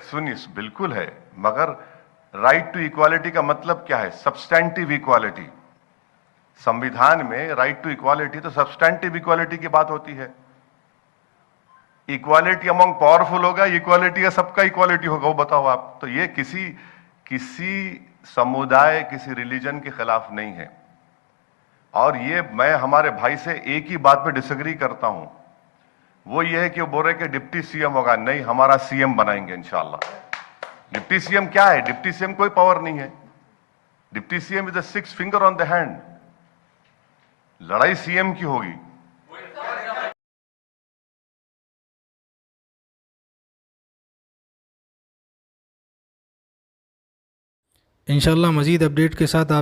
सुनिए, बिल्कुल है, मगर राइट टू इक्वालिटी का मतलब क्या है? Substantive equality. संविधान में राइट टू इक्वालिटी तो सब्सटैंटिव इक्वालिटी की बात होती है। इक्वालिटी अमंग पावरफुल होगा, इक्वालिटी या सबका इक्वालिटी होगा, वो बताओ आप। तो ये किसी समुदाय, किसी रिलीजन के खिलाफ नहीं है। और ये मैं हमारे भाई से एक ही बात पे डिसएग्री करता हूं, वो ये है कि वो बोल रहे कि डिप्टी सीएम होगा। नहीं, हमारा सीएम बनाएंगे इंशाल्लाह। डिप्टी सीएम क्या है? डिप्टी सीएम कोई पावर नहीं है। Deputy CM is the six finger on the hand. लड़ाई सीएम की होगी। इंशाल्लाह मज़ीद अपडेट के साथ आप